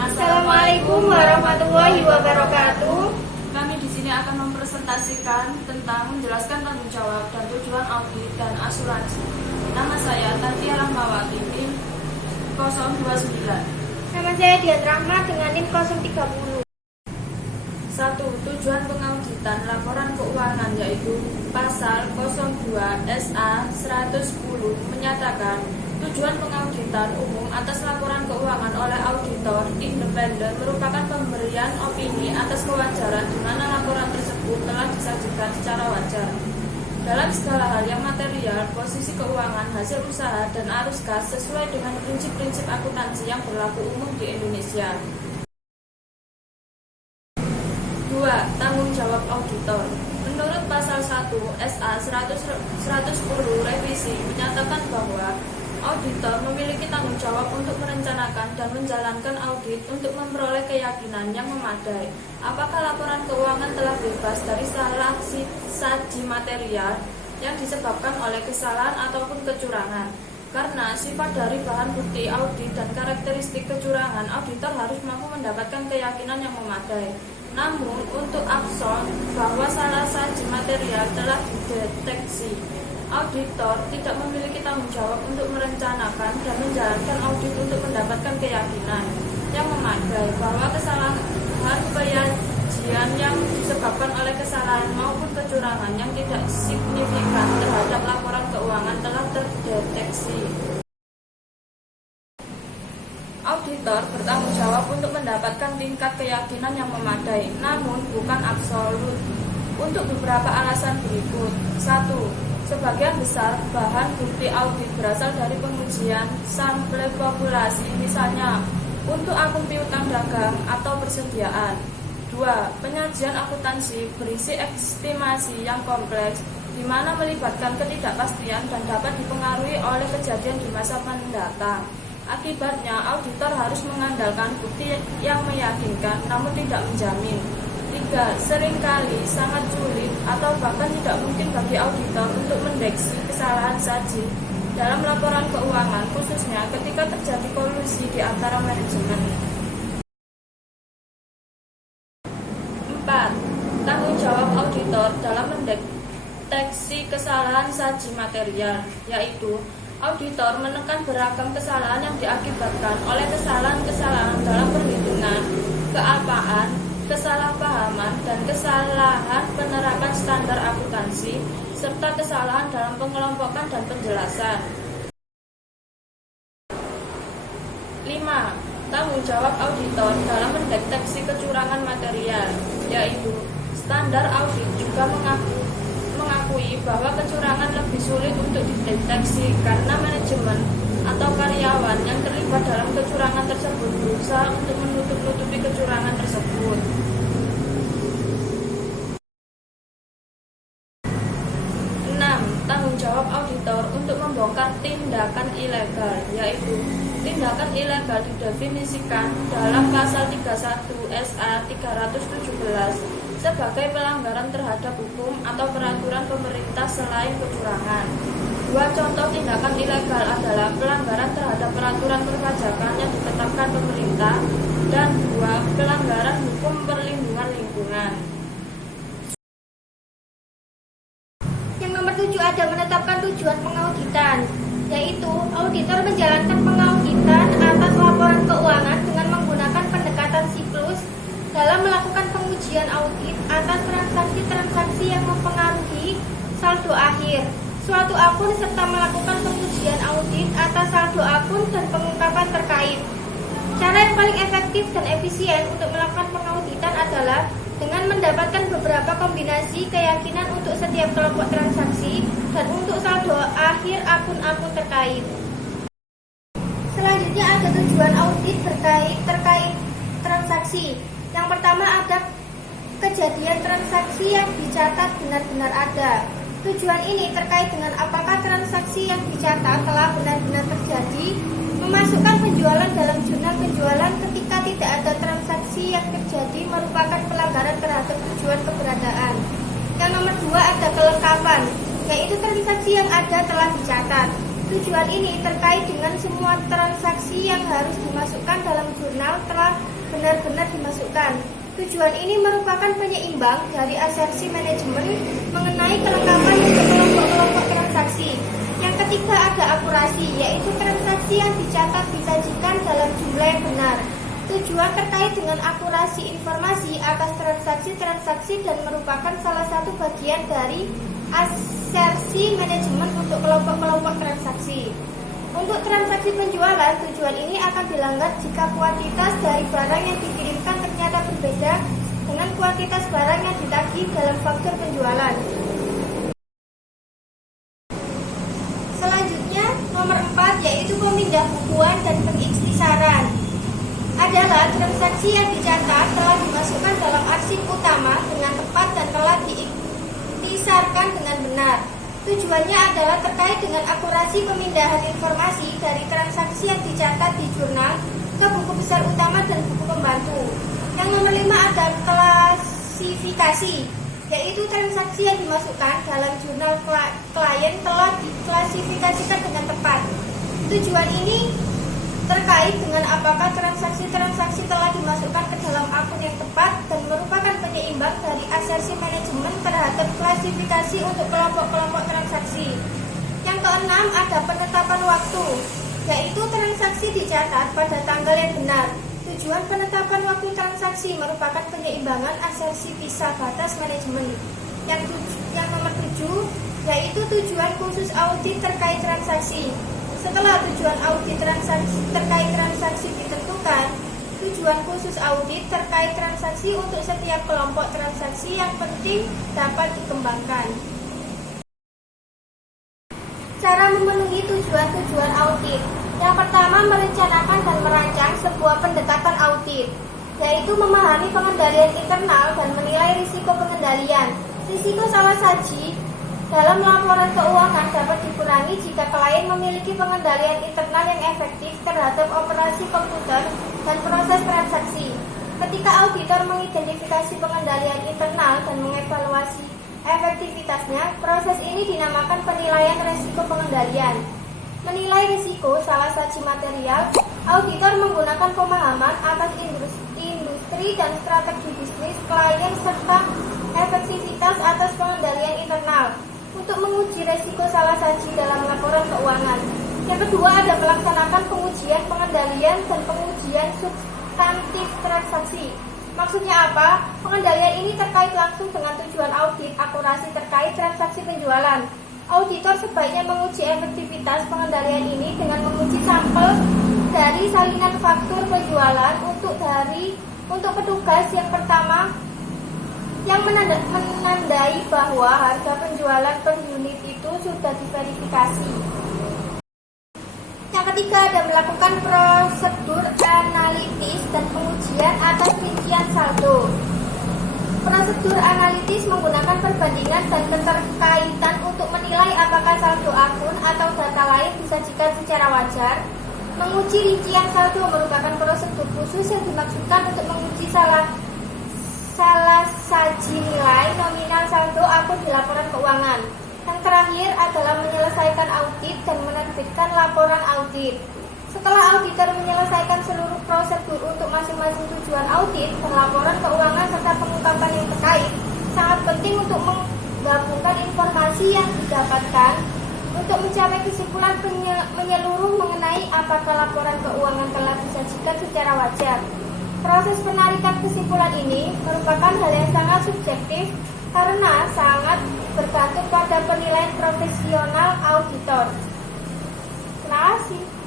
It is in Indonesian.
Assalamualaikum warahmatullahi wabarakatuh. Kami di sini akan mempresentasikan tentang menjelaskan tanggung jawab dan tujuan audit dan asuransi. Nama saya Tatia Rahmawati, NIM 029. Nama saya Dian Rahma dengan NIM 030. 1. Tujuan pengauditan laporan keuangan yaitu Pasal 02 SA 110 menyatakan tujuan pengauditan umum atas laporan keuangan oleh auditor independen merupakan pemberian opini atas kewajaran di mana laporan tersebut telah disajikan secara wajar. Dalam segala hal yang material, posisi keuangan, hasil usaha, dan arus kas sesuai dengan prinsip-prinsip akuntansi yang berlaku umum di Indonesia. 2. Tanggung jawab auditor. Menurut Pasal 1 SA 110 revisi menyatakan bahwa auditor memiliki tanggung jawab untuk merencanakan dan menjalankan audit untuk memperoleh keyakinan yang memadai apakah laporan keuangan telah bebas dari salah saji material yang disebabkan oleh kesalahan ataupun kecurangan. Karena sifat dari bahan bukti audit dan karakteristik kecurangan, auditor harus mampu mendapatkan keyakinan yang memadai. Namun, untuk absen bahwa salah saji material telah dideteksi, auditor tidak memiliki tanggung jawab untuk merencanakan dan menjalankan audit untuk mendapatkan keyakinan yang memadai bahwa kesalahan penyajian yang disebabkan oleh kesalahan maupun kecurangan yang tidak signifikan terhadap laporan keuangan telah terdeteksi. Auditor bertanggung jawab untuk mendapatkan tingkat keyakinan yang memadai, namun bukan absolut, untuk beberapa alasan berikut. 1. Sebagian besar bahan bukti audit berasal dari pengujian sampel populasi, misalnya untuk akun piutang dagang atau persediaan. 2. Penyajian akuntansi berisi estimasi yang kompleks, di mana melibatkan ketidakpastian dan dapat dipengaruhi oleh kejadian di masa mendatang. Akibatnya, auditor harus mengandalkan bukti yang meyakinkan, namun tidak menjamin. 3. Seringkali sangat sulit atau bahkan tidak mungkin bagi auditor untuk mendeteksi kesalahan saji dalam laporan keuangan, khususnya ketika terjadi kolusi di antara manajemen. 4. Tanggung jawab auditor dalam mendeteksi kesalahan saji material, yaitu auditor menekan beragam kesalahan yang diakibatkan oleh kesalahan-kesalahan dalam perhitungan, kealpaan, kesalahpahaman, dan kesalahan penerapan standar akuntansi, serta kesalahan dalam pengelompokan dan penjelasan. 5. Tanggung jawab auditor dalam mendeteksi kecurangan material, yaitu standar audit juga mengakui bahwa kecurangan lebih sulit untuk dideteksi karena manajemen atau karyawan yang terlibat dalam kecurangan tersebut berusaha untuk menutup-nutupi kecurangan tersebut. 6. Tanggung jawab auditor untuk membongkar tindakan ilegal, yaitu tindakan ilegal didefinisikan dalam Pasal 31 SA 317 sebagai pelanggaran terhadap hukum atau peraturan pemerintah selain kecurangan. 2 contoh tindakan ilegal adalah pelanggaran terhadap peraturan perpajakan yang ditetapkan pemerintah dan 2 pelanggaran hukum perlindungan lingkungan. Yang nomor 7 ada menetapkan tujuan pengauditan, yaitu auditor menjalankan pengauditan atas laporan keuangan dengan menggunakan pendekatan siklus dalam melakukan pengujian audit atas transaksi-transaksi yang mempengaruhi saldo akhir suatu akun serta melakukan pengujian audit atas saldo akun dan pengungkapan terkait. Cara yang paling efektif dan efisien untuk melakukan pengauditan adalah dengan mendapatkan beberapa kombinasi keyakinan untuk setiap kelompok transaksi dan untuk saldo akhir akun-akun terkait. Selanjutnya ada tujuan audit terkait transaksi. Yang pertama ada kejadian transaksi yang dicatat benar-benar ada. Tujuan ini terkait dengan apakah transaksi yang dicatat telah benar-benar terjadi, memasukkan penjualan dalam jurnal penjualan ketika tidak ada transaksi yang terjadi merupakan pelanggaran terhadap tujuan keberadaan. Yang nomor 2 ada kelengkapan, yaitu transaksi yang ada telah dicatat. Tujuan ini terkait dengan semua transaksi yang harus dimasukkan dalam jurnal telah benar-benar dimasukkan. Tujuan ini merupakan penyeimbang dari asersi manajemen mengenai kelengkapan untuk kelompok-kelompok transaksi. Yang ketiga ada akurasi, yaitu transaksi yang dicatat disajikan dalam jumlah yang benar. Tujuan terkait dengan akurasi informasi atas transaksi-transaksi dan merupakan salah satu bagian dari asersi manajemen untuk kelompok-kelompok transaksi. Untuk transaksi penjualan, tujuan ini akan dilanggar jika kuantitas dari barang yang dikirimkan ternyata berbeda dengan kuantitas barang yang ditagih dalam faktur penjualan. Selanjutnya, nomor 4 yaitu pemindah bukuan dan pengikhtisaran. Adalah transaksi yang dicatat telah dimasukkan dalam arsip utama dengan tepat dan telah diikhtisarkan dengan benar. Tujuannya adalah terkait dengan akurasi pemindahan informasi dari transaksi yang dicatat di jurnal ke buku besar utama dan buku pembantu. Yang nomor 5 ada klasifikasi, yaitu transaksi yang dimasukkan dalam jurnal klien telah diklasifikasikan dengan tepat. Tujuan ini terkait dengan apakah transaksi-transaksi telah dimasukkan ke dalam akun yang tepat dan merupakan penyeimbang dari asersi manajemen terhadap klasifikasi untuk kelompok-kelompok transaksi. Yang keenam ada penetapan waktu, yaitu transaksi dicatat pada tanggal yang benar. Tujuan penetapan waktu transaksi merupakan penyeimbangan asersi pisah batas manajemen. Yang nomor 7 yaitu tujuan khusus audit terkait transaksi. Setelah tujuan audit terkait transaksi ditentukan, tujuan khusus audit terkait transaksi untuk setiap kelompok transaksi yang penting dapat dikembangkan. Cara memenuhi tujuan-tujuan audit. Yang pertama, merencanakan dan merancang sebuah pendekatan audit, yaitu memahami pengendalian internal dan menilai risiko pengendalian. Risiko salah saji dalam laporan keuangan dapat dikurangi jika klien memiliki pengendalian internal yang efektif terhadap operasi komputer dan proses transaksi. Ketika auditor mengidentifikasi pengendalian internal dan mengevaluasi efektivitasnya, proses ini dinamakan penilaian risiko pengendalian. Menilai risiko salah saji material, auditor menggunakan pemahaman atas industri dan strategi bisnis klien serta efektivitas atas pengendalian internal untuk menguji risiko salah saji dalam laporan keuangan. Yang kedua ada melaksanakan pengujian pengendalian dan pengujian substantif transaksi. Maksudnya apa? Pengendalian ini terkait langsung dengan tujuan audit akurasi terkait transaksi penjualan. Auditor sebaiknya menguji efektivitas pengendalian ini dengan menguji sampel dari salinan faktur penjualan untuk petugas yang pertama yang menandai bahwa harga penjualan per unit itu sudah diverifikasi. Yang ketiga ada melakukan prosedur analitis dan pengujian atas rincian saldo. Prosedur analitis menggunakan perbandingan dan keterkaitan untuk menilai apakah saldo akun atau data lain disajikan secara wajar. Menguji rincian saldo merupakan prosedur khusus yang dimaksudkan untuk menguji salah saji nilai nominal saldo akun di laporan keuangan. Yang terakhir adalah menyelesaikan audit dan menerbitkan laporan audit. Setelah auditor menyelesaikan seluruh prosedur untuk masing-masing tujuan audit dan laporan keuangan serta pengungkapan yang terkait, sangat penting untuk menggabungkan informasi yang didapatkan untuk mencapai kesimpulan menyeluruh mengenai apakah laporan keuangan telah disajikan secara wajar. Proses penarikan kesimpulan ini merupakan hal yang sangat subjektif karena sangat bergantung pada penilaian profesional auditor. Terima kasih.